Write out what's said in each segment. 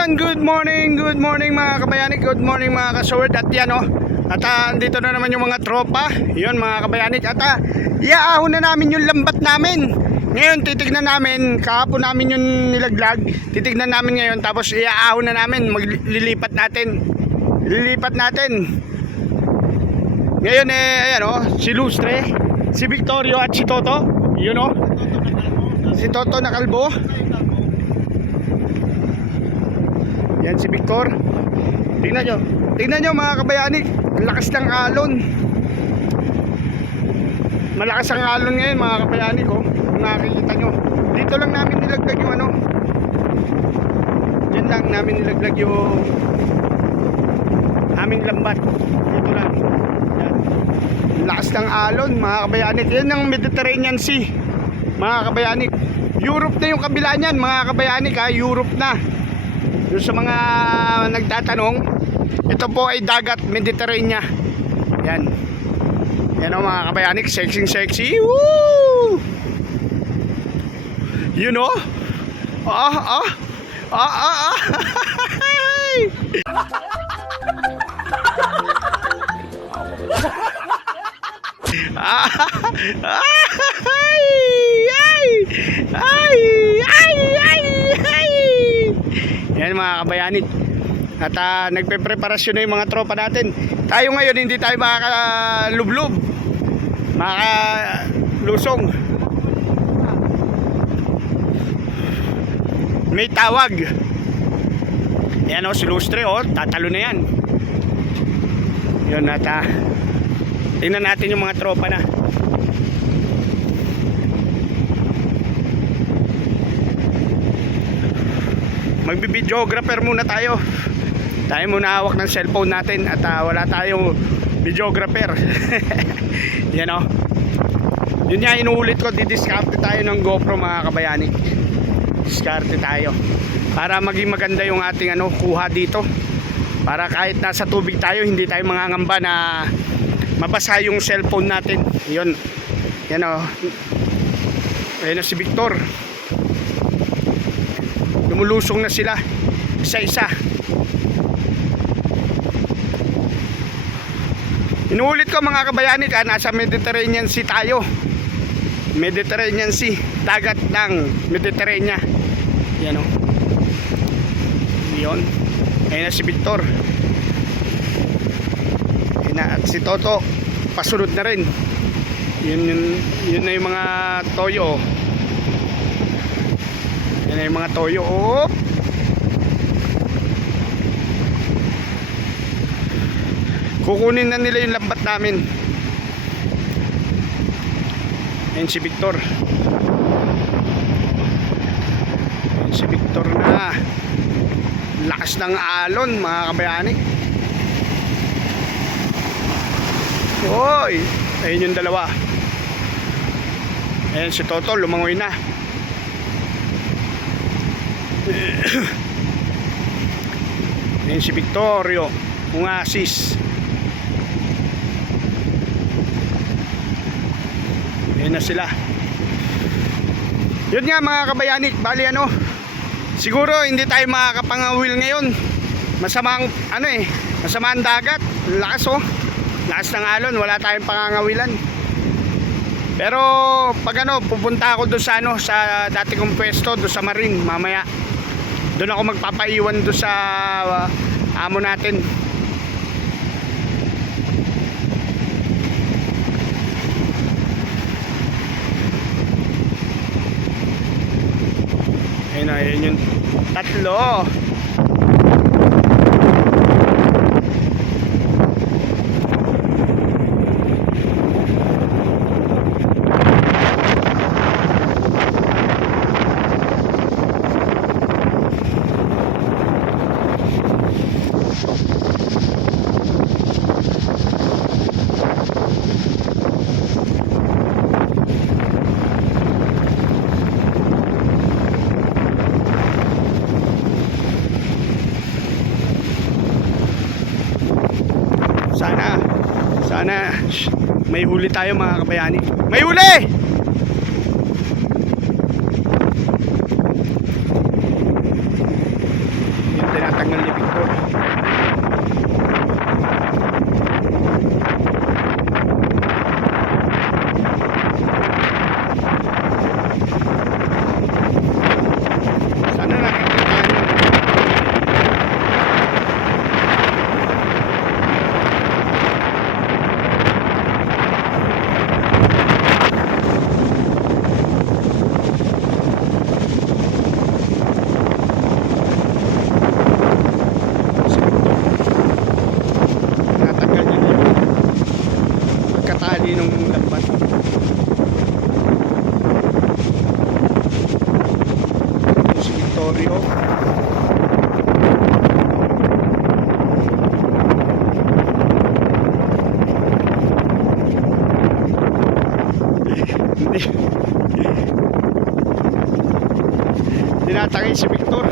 Ayun, good morning, good morning mga kabayani, good morning mga kasword at yan oh. At ah, andito na naman yung mga tropa, yun mga kabayani at ah, iaahon na namin yung lambat namin. Ngayon titignan namin, kahapon namin yung nilaglag, titignan namin ngayon tapos iaahon na namin, maglilipat natin. Lilipat natin. Ngayon eh, ayan oh, si Lustre, si Victorio at si Toto, yun oh. Si Toto na kalbo. Yan si Victor. Tingnan nyo. Tingnan nyo mga kabayani. Ang lakas ng alon. Malakas ang alon ngayon mga kabayani ko. Kung nakikita nyo. Dito lang namin nilaglag yung ano. Diyan lang namin nilaglag yung aming lambat. Dito lang. Yan. Lakas ng alon mga kabayani. Yan ang Mediterranean Sea. Mga kabayani. Europe na yung kabila niyan mga kabayani ha. Europe na. Yung sa mga nagtatanong, ito po ay dagat Mediterranean. Yan. Yan o mga kabayanik, sexy sexy. Woo! You know? Ah, ah. Ah, ah, ah. Ah, ay, ay, ay, ay, ay, ay. Yan mga kabayanit. At uh, nagpe-preparasyon na yung mga tropa natin. Tayo ngayon hindi tayo makakalublob. Makalusong. May tawag. Yan o, si Lustre o, tatalo na yan. Yun at uh, tingnan natin yung mga tropa na. Magbi-videographer muna tayo. Tayo muna hawak ng cellphone natin at ah, wala tayong videographer. Yan o. Yun nga inuulit ko, didiskarte tayo ng GoPro mga kabayani. Diskarte tayo. Para maging maganda yung ating ano, kuha dito. Para kahit nasa tubig tayo, hindi tayo mangangamba na mabasa yung cellphone natin. Yun. Yan o. Ayun na si Victor. Lumulusong na sila. Isa-isa. Inuulit ko mga kabayani ka, nasa Mediterranean Sea tayo. Mediterranean Sea, dagat ng Mediterranean. Yan o. Yun. Ayun na si Victor. Ayun na, at si Toto, pasunod na rin. Yun, yun, yun na yung mga toyo. Yan na yung mga toyo. Oh! Kukunin na nila yung lambat namin. Ayan si Victor. Ayan si Victor na. Lakas ng alon mga kabayani. Hoy! Ayun yung dalawa. Ayan si Toto, lumangoy na. Ayan si Victorio, Ungasis. Ayan na sila. Yun nga mga kabayanik, bali ano, siguro hindi tayo makakapangawil ngayon. Masamang, ano eh, masamang dagat, lakas oh. Lakas ng alon, wala tayong pangangawilan. Pero pag ano, pupunta ako doon sa ano, sa dati kong pwesto, doon sa Marine, mamaya. Doon ako magpapaiwan doon sa uh, amo natin. Ayun na, ayun yung tatlo. May huli tayo mga kabayani. May huli! Hintay yung lambat. Ito si Victorio. Hindi. Tinatangay si Victor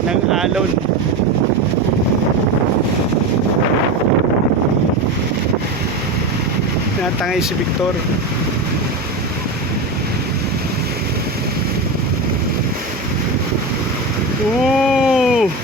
ng alon. Tinatangay si Victor. Ooh!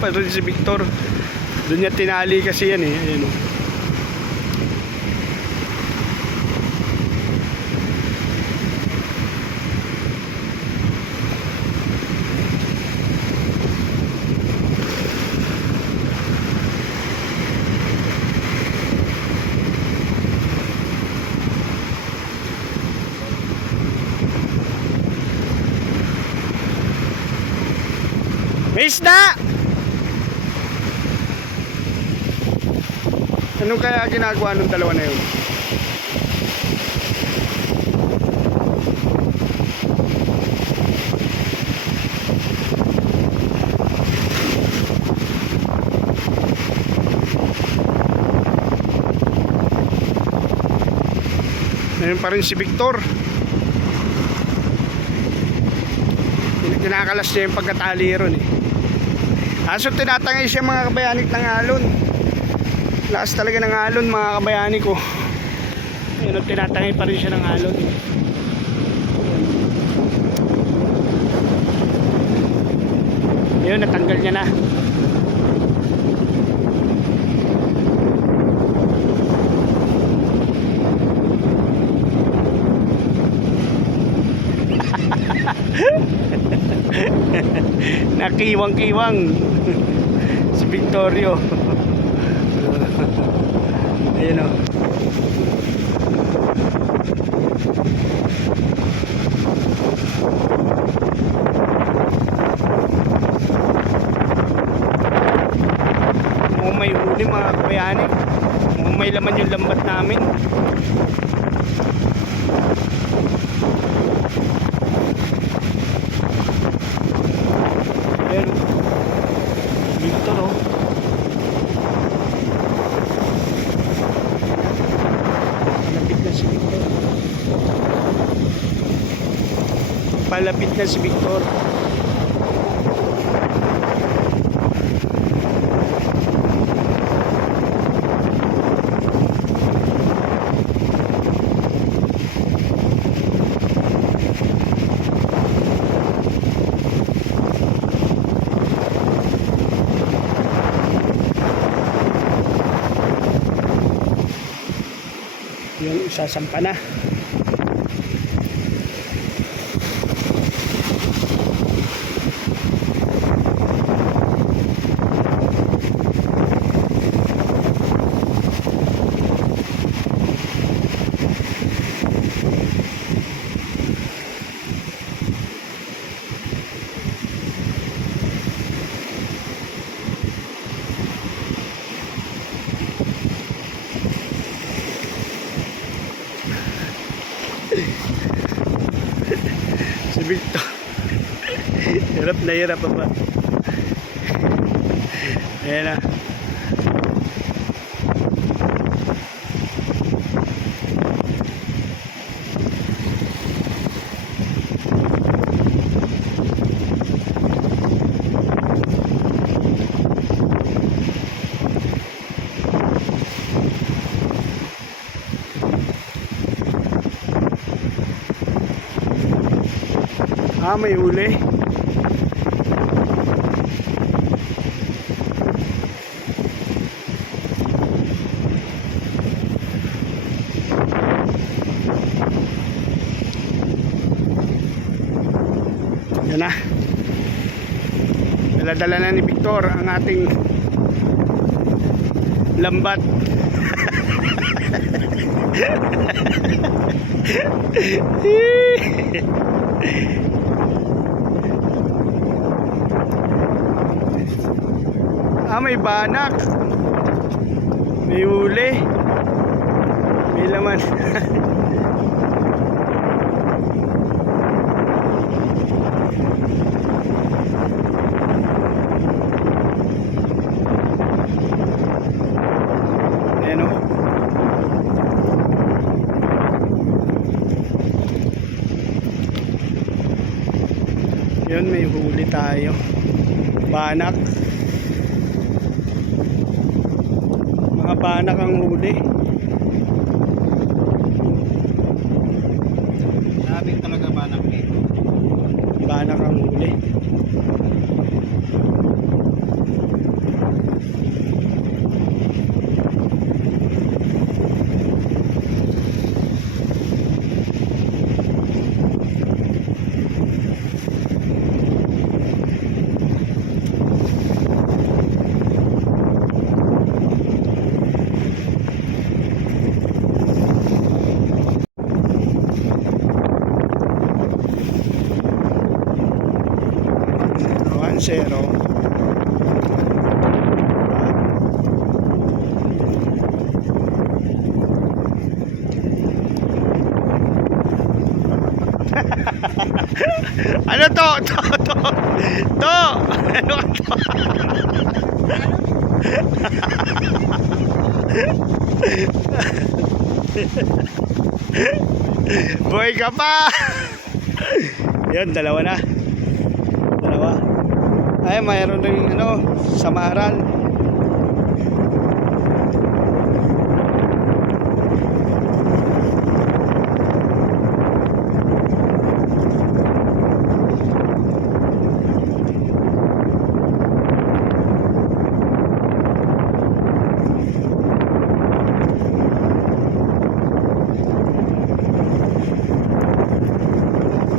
Pa rin si Victor. Doon niya tinali kasi yan eh. Ayun, oh. May isda! Anong kaya ginagawa ng dalawa na yun? Ngayon pa rin si Victor. Kinakalas niya yung pagkatali ron eh. Aso tinatangay siya mga kabayanik ng alon. Lakas talaga ng alon mga kabayani ko. Ayun, oh, tinatangay pa rin siya ng alon. Ayun, natanggal niya na. Nakiwang-kiwang. si Victorio. Ayun o. Mukhang may huli mga kabayani. Mukhang may laman yung lambat namin. Ayan. Victor oh. Palapit na si Victor. Palapit na si Victor. Yung isasampa na. Si Victor. Hirap na hirap pa ba? Ayan na. Ah, may huli. Yan na. Dala-dala na ni Victor ang ating lambat. ah, may banak. May huli. May laman. Ayan o. Yun, may huli tayo. Banak. Mga banak ang huli. Sabing talaga ba ng dito? Banak ang huli. Zero. ano to? To, to, to. Ano to? Boy ka pa. Yan, dalawa na. Ay, mayroon rin ano, samaran.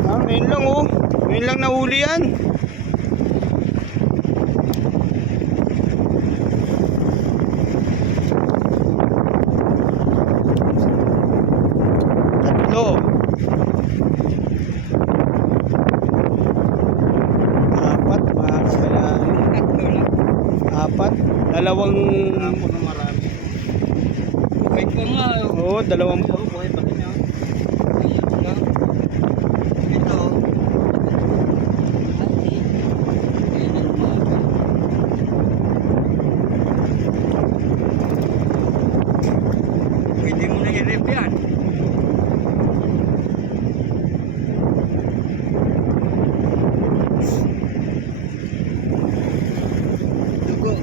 Ah, ngayon lang oh. Ngayon lang nahuli yan. Tatlo. Apat, mga kabayan. Tatlo lang. Apat. Dalawang... Ako na marami. Buhay pa nga. oh. Oo, dalawang... Oo, buhay pa rin yan. Ayan lang. Ito. Ate. Ayan ang mga. Pwede mo na i-rep yan. Dugo.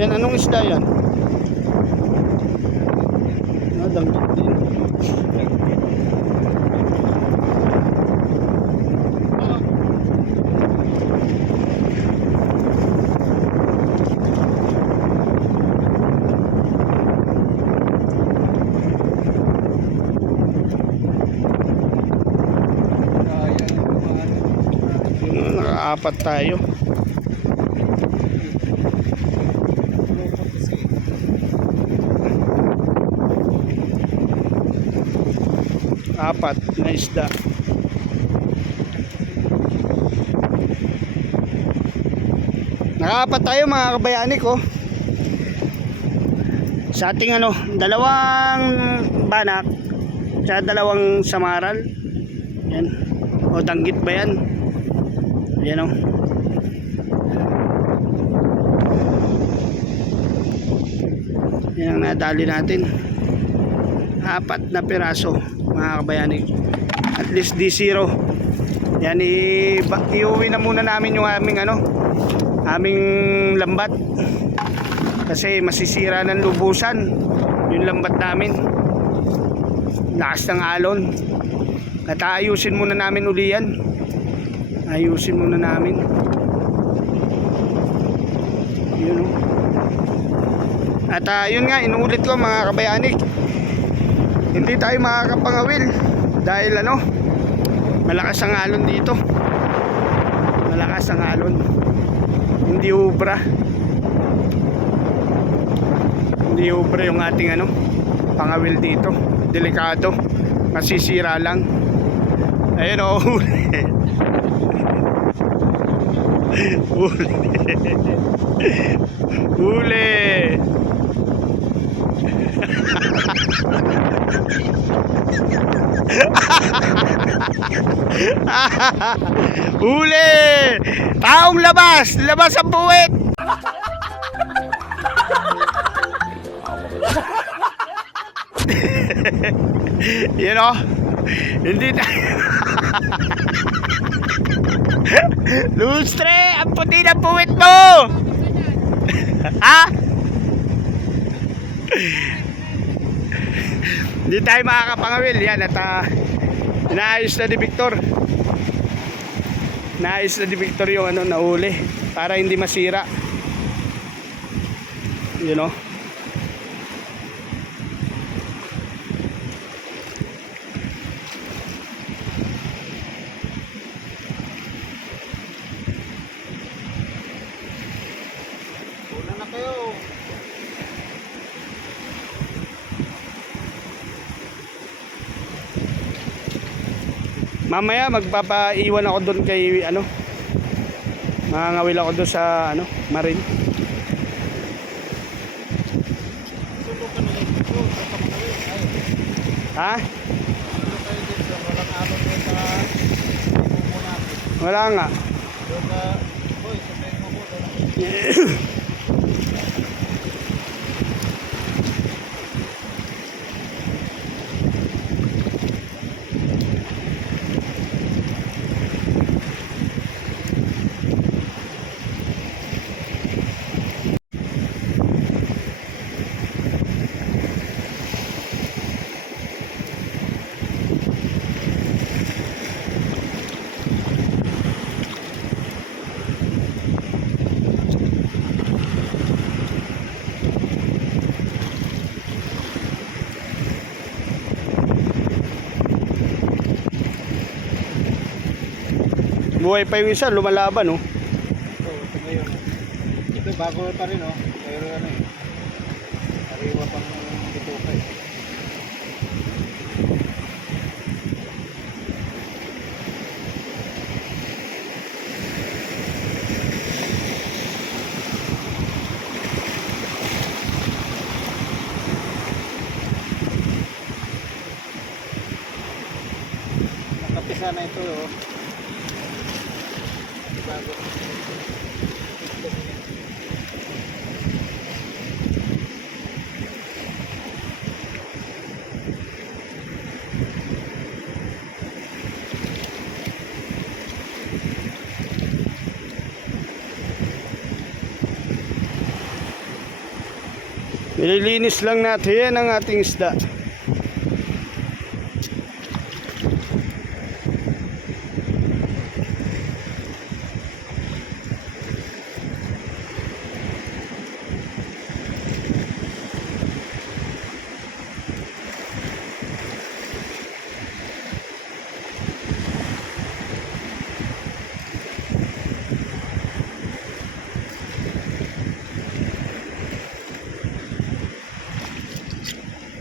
Yan, anong isda yan? Ah, danggit din. Yun, nakaapat tayo. Apat na isda. Nakaapat tayo mga kabayani ko. Sa ating ano, dalawang banak sa dalawang samaral. Yan. O danggit ba yan? Yan o. Yan ang nadali natin. Apat na piraso mga kabayani. At least D0. Yan i iuwi na muna namin yung aming ano, aming lambat. Kasi masisira ng lubusan yung lambat namin. Lakas ng alon. At aayusin muna namin uli yan. Ayusin muna namin. Yun oh. At ah, yun nga, inuulit ko mga kabayanik. Hindi tayo makakapangawil dahil ano, malakas ang alon dito. Malakas ang alon. Hindi ubra. Hindi ubra yung ating ano, pangawil dito. Delikado. Masisira lang. Ayun o, huli. huli. huli. Huli! Taong labas! Labas ang puwet! you know, hindi tayo... Lustre! Ang puti ng puwet mo! ha? Hindi tayo makakapangawil. Yan at uh, inaayos na ni Victor. Naayos na ni Victor yung ano, nahuli. Para hindi masira. You know? Mamaya magpapaiwan ako doon kay ano. Mangangawil ako doon sa ano. Ay, Ha? ano kayo dito? Walang alon doon sa buko natin. Wala nga. Doon sa, boy, sabihin mo po doon. Buhay pa yung isa, lumalaban oh. Ito, ito ngayon. Ito, bago pa rin, oh. Pero ano eh. Ariwa pang dito ka eh. Nakapisa na ito, oh. Bago. Nililinis lang natin ang ating isda.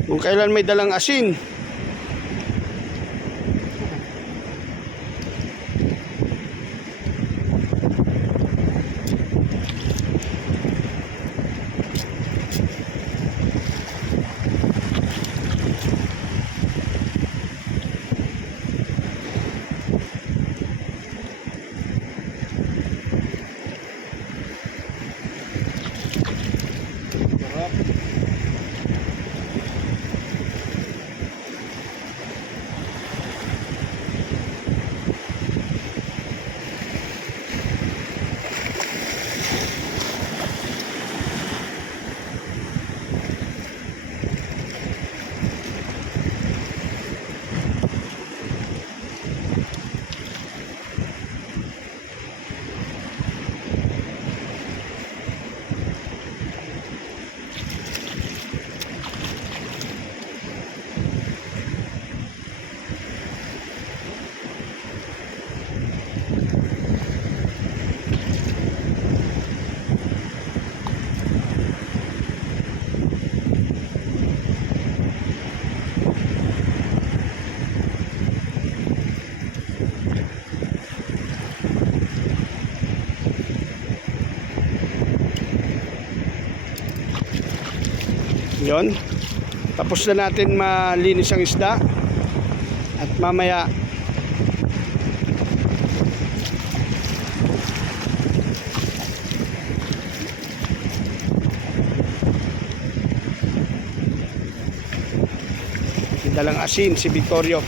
Kung kailan may dalang asin. Yon. Tapos na natin malinis ang isda. At mamaya dalang asin si Victorio.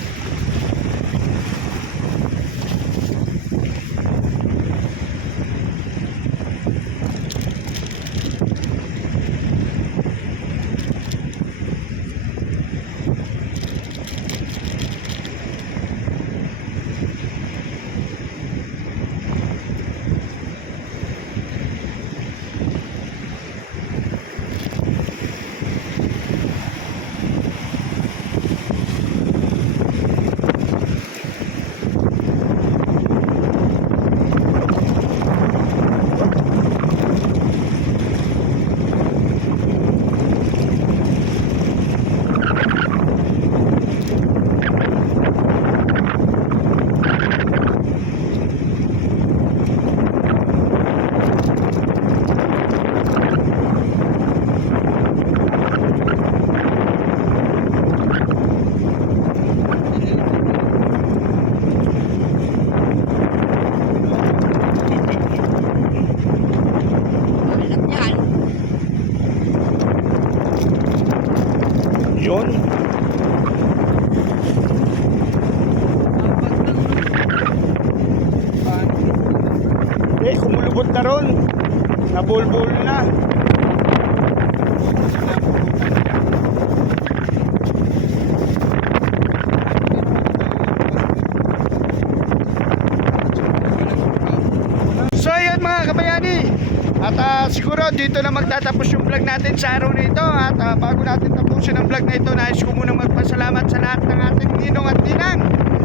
Yon. Eh, kumulubot na ron. Nabulbul na. So ayun mga kabayani. At ah, siguro dito na magtatapos yung vlog natin sa araw na ito. At ah, bago natin tapusin ang vlog na ito Nais ko muna magpasalamat sa lahat ng ating ninong at ninang.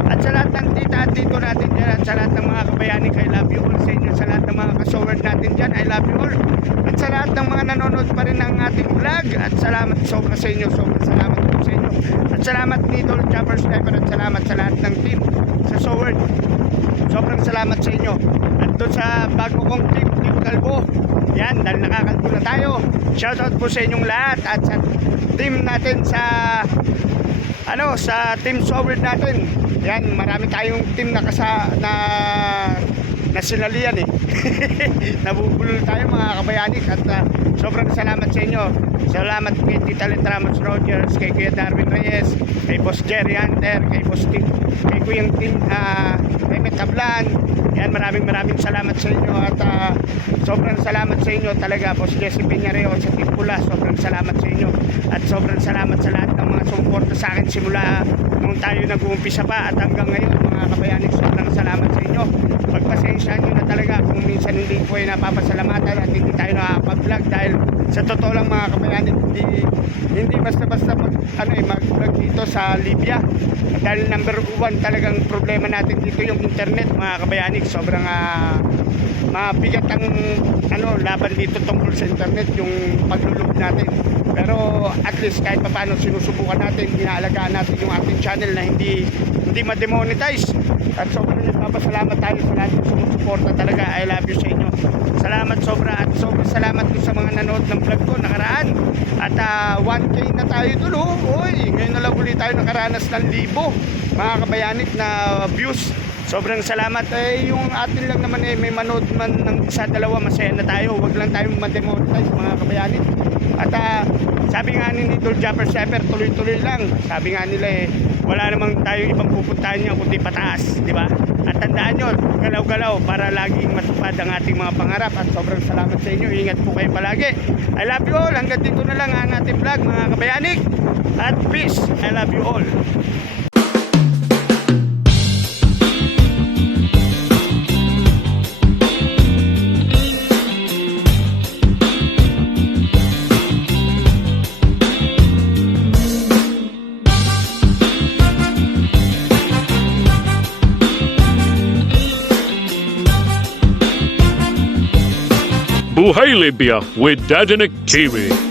At sa lahat ng tita at tito natin dyan At sa lahat ng mga kabayani I love you all sa inyo Sa lahat ng mga kasoward natin dyan I love you all At sa lahat ng mga nanonood pa rin ng ating vlog At salamat sobra sa inyo Sobra salamat po sa inyo At salamat dito Chopper Sniper At salamat sa lahat ng team sa Soward Sobrang salamat sa inyo. At doon sa bago kong team, Team Kalbo. Yan, dahil nakakalbo na tayo. Shoutout po sa inyong lahat at sa team natin sa ano, sa team Sovereign natin. Yan, marami tayong team na kasa na na sinalian eh. Nabubulol tayo mga kabayani at uh, sobrang salamat sa inyo. Salamat kay Tita Let Ramos Rogers, kay Kuya Darwin Reyes, kay Boss Jerry Hunter, kay Boss Tim, kay Kuyang Tim, uh, Mehmet Tablan. Yan, maraming maraming salamat sa inyo at uh, sobrang salamat sa inyo talaga Boss Jesse Peñareo sa Team Pula. Sobrang salamat sa inyo at sobrang salamat sa lahat ng mga sumuporta sa akin simula nung tayo nag-uumpisa pa at hanggang ngayon mga kabayani sobrang salamat sa inyo. Pagpasensyahan nyo talaga kung minsan hindi ko ay napapasalamatan at hindi tayo nakakapag-vlog dahil sa totoo lang mga kabayani hindi, hindi basta-basta mag, ano eh, mag-vlog dito sa Libya. Dahil number one talagang problema natin dito yung internet mga kabayani sobrang ah, mabigat ang ano laban dito tungkol sa internet yung paglulog natin. Pero at least kahit pa paano sinusubukan natin inaalagaan natin yung ating channel na hindi hindi ma-demonetize. At sobrang nagpapasalamat tayo sa lahat ng sumusuporta talaga I love you sa inyo salamat sobra at sobrang salamat din sa mga nanood ng vlog ko nakaraan at ah, 1k na tayo dun oh Uy, ngayon na lang ulit tayo nakaranas ng libo mga kabayanit na views Sobrang salamat. Eh, yung atin lang naman eh, may manood man ng isa, dalawa, masaya na tayo. Huwag lang tayong ma-demonetize, mga kabayanin. At ah, sabi nga ni Nidol Japper Shepper, tuloy-tuloy lang. Sabi nga nila eh, wala namang tayong ibang pupuntahan niya kundi pataas, di ba? At tandaan nyo, galaw-galaw para laging matupad ang ating mga pangarap. At sobrang salamat sa inyo. Ingat po kayo palagi. I love you all. Hanggang dito na lang ang ating vlog, mga kabayanik. At peace. I love you all. Buhay Libya with Dadinik TV.